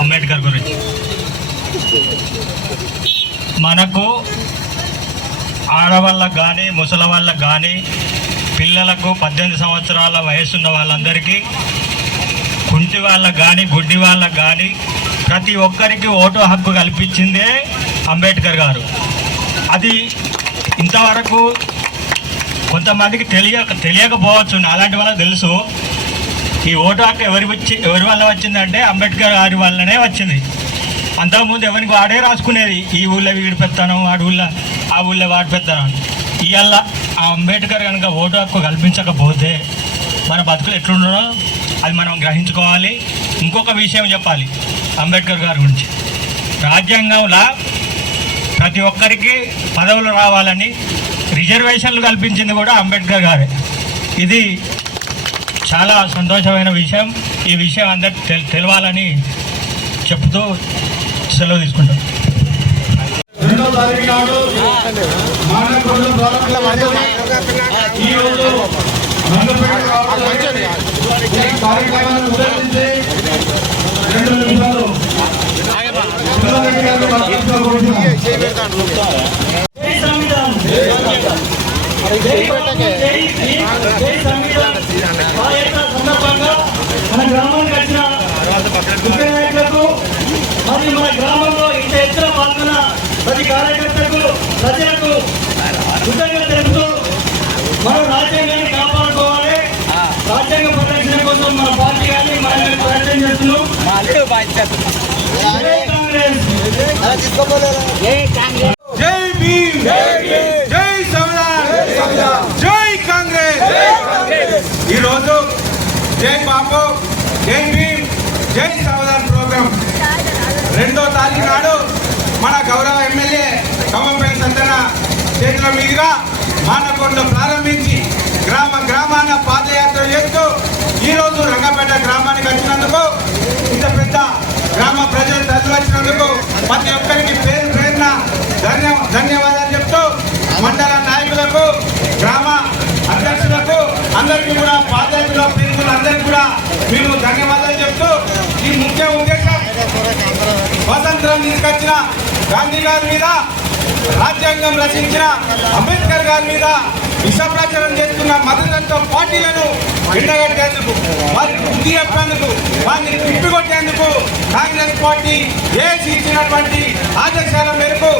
అంబేద్కర్ గురించి. మనకు ఆడవాళ్ళకు కానీ ముసలి వాళ్ళకు కానీ పిల్లలకు 18 సంవత్సరాల వయసున్న వాళ్ళందరికీ, కుంటి వాళ్ళకు కానీ గుడ్డి వాళ్ళకు కానీ ప్రతి ఒక్కరికి ఓటు హక్కు కల్పించిందే అంబేద్కర్ గారు. అది ఇంతవరకు కొంతమందికి తెలియకపోవచ్చు, అలాంటి వాళ్ళకి తెలుసు. ఈ ఓటు హక్కు ఎవరి వల్ల వచ్చిందంటే అంబేద్కర్ గారి వల్లనే వచ్చింది. అంతకుముందు ఎవరికి వాడే రాసుకునేది, ఈ ఊళ్ళో వీడి పెత్తాను, వాడి ఊళ్ళో ఆ ఊళ్ళో వాడి పెత్తాను. ఇవాళ ఆ అంబేద్కర్ కనుక ఓటు హక్కు కల్పించకపోతే మన బతుకులు ఎట్లుండో అది మనం గ్రహించుకోవాలి. ఇంకొక విషయం చెప్పాలి అంబేద్కర్ గారి గురించి. రాజ్యాంగంలో ప్రతి ఒక్కరికి పదవులు రావాలని రిజర్వేషన్లు కల్పించింది కూడా అంబేద్కర్ గారే. ఇది చాలా సంతోషమైన విషయం. ఈ విషయం అందరికి తెలవాలని చెప్తూ సెలవు తీసుకుంటాం. మన గ్రామానికి వచ్చిన ముఖ్య నాయకులకు మరియు మన గ్రామంలో ఇంత ఎత్తున పాల్గొన్న ప్రతి కార్యకర్తలకు, ప్రజలకు కృతజ్ఞత తెలుపుతూ మనం రాజ్యాంగాన్ని కాపాడుకోవాలి. రాజ్యాంగ పరిరక్షణ కోసం మన పార్టీ కానీ మనం ప్రయత్నం చేస్తున్నాం. జై భీమ్, జై సంవిధాన్, జై కాంగ్రెస్. ఈరోజు జై బాపు, జై భీమ్, జై సంవిధాన్ ప్రోగ్రాం 2వ తారీఖు నాడు మన గౌరవ ఎమ్మెల్యే ఖమ్మంపల్లి సంతన చేతుల మీదుగా మానకొండలో ప్రారంభించి గ్రామాన పాదయాత్ర చేస్తూ ఈరోజు రంగపేట గ్రామానికి వచ్చినందుకు, ఇంత పెద్ద గ్రామ ప్రజలు తరలి వచ్చినందుకు ప్రతి ఒక్కరికి పేరు పేరున ధన్యవాదాలు చెప్తూ మండల నాయకులకు, గ్రామ అధ్యక్షులకు అందరికీ కూడా పాదయాత్రలో పేరుకున్న అందరికీ కూడా మేము ధన్యవాదాలు చెప్తూ, ఈ ముఖ్య ఉద్దేశం స్వాతంత్రం తీసుకొచ్చిన గాంధీ గారి మీద, రాజ్యాంగం రచించిన అంబేద్కర్ గారి మీద విష ప్రచారం చేస్తున్న మతతత్వ పార్టీలను ఎండగట్టేందుకు, వారికి బుద్ధి చెప్పేందుకు, వారిని తిప్పికొట్టేందుకు కాంగ్రెస్ పార్టీ ఏసీ ఇచ్చినటువంటి ఆదేశాల మేరకు,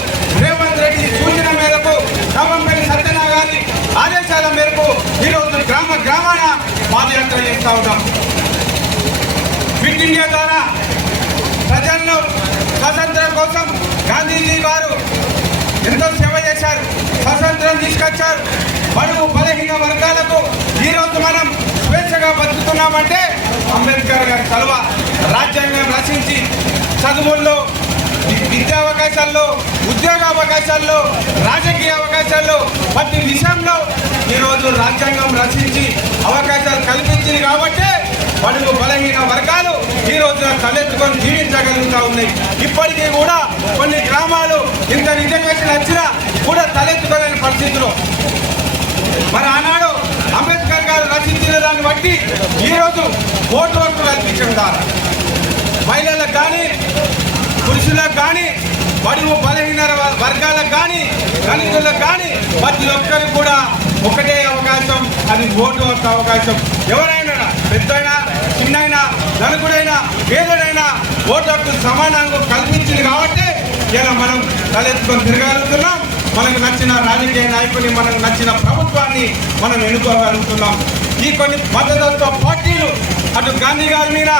రేవంత్ రెడ్డి సూచన మేరకు, ఖమ్మంపల్లి సత్యనారాయణ గారి ఆదేశాల మేరకు ఈరోజు గ్రామాన పాదయాత్ర చేస్తూ ఉంటాం. ఫిట్ ఇండియా ద్వారా ప్రజలను స్వతంత్రం కోసం గాంధీజీ గారు ఎంతో సేవ చేశారు, స్వతంత్రం తీసుకొచ్చారు. బడుగు బలహీన వర్గాలకు ఈరోజు మనం స్వేచ్ఛగా బతుకుతున్నామంటే అంబేద్కర్ గారి చలువ. రాజ్యాంగం రచించి చదువుల్లో, విద్యా అవకాశాల్లో, ఉద్యోగ అవకాశాల్లో, రాజకీయ అవకాశాల్లో ప్రతి విషయంలో ఈరోజు రాజ్యాంగం రచించి అవకాశాలు కల్పించింది కాబట్టి బడుగు బలహీన వర్గాలు ఈ రోజున తలెత్తుకొని జీవించగలుగుతూ ఉన్నాయి. ఇప్పటికీ కూడా కొన్ని గ్రామాలు ఇంత రిజర్వేషన్ వచ్చినా కూడా తలెత్తుకోలేని పరిస్థితులు. మరి ఆనాడు అంబేద్కర్ గారు రచించిన దాన్ని బట్టి ఈరోజు ఓటు హక్కు కల్పించడం ద్వారా మహిళలకు కానీ, పురుషులకు కానీ, బడుగు బలహీన వర్గాలకు కానీ, దళితులకు కానీ ప్రతి ఒక్కరికి కూడా ఒకటే అవకాశం, అది ఓటు హక్కు అవకాశం. ఎవరైనా పెద్దైనా, చిన్నైనా, ధనికుడైనా, పేదడైనా ఓటు హక్కు సమానంగా కల్పించింది కాబట్టి ఇలా మనం తలెత్తుకొని తిరగలుగుతున్నాం. మనకు నచ్చిన రాజకీయ నాయకుని, మనకు నచ్చిన ప్రభుత్వాన్ని మనం ఎన్నుకోగలుగుతున్నాం. ఈ కొన్ని మద్దతు పార్టీలు అటు గాంధీ గారి మీద,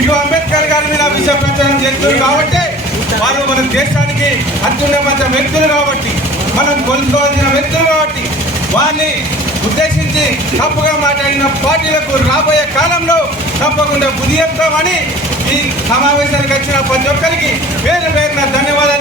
ఇటు అంబేద్కర్ గారి మీద విష ప్రచారం చేస్తున్నారు కాబట్టి వారు మన దేశానికి అత్యున్నత వ్యక్తులు కాబట్టి, మనం కొలుసుకోవాల్సిన వ్యక్తులు కాబట్టి వారిని ఉద్దేశించి తప్పుగా మాట్లాడిన పార్టీలకు రాబోయే కాలంలో తప్పకుండా బుద్ధి చెప్తామని ఈ సమావేశానికి వచ్చిన ప్రతి ఒక్కరికి పేరు పేరున ధన్యవాదాలు.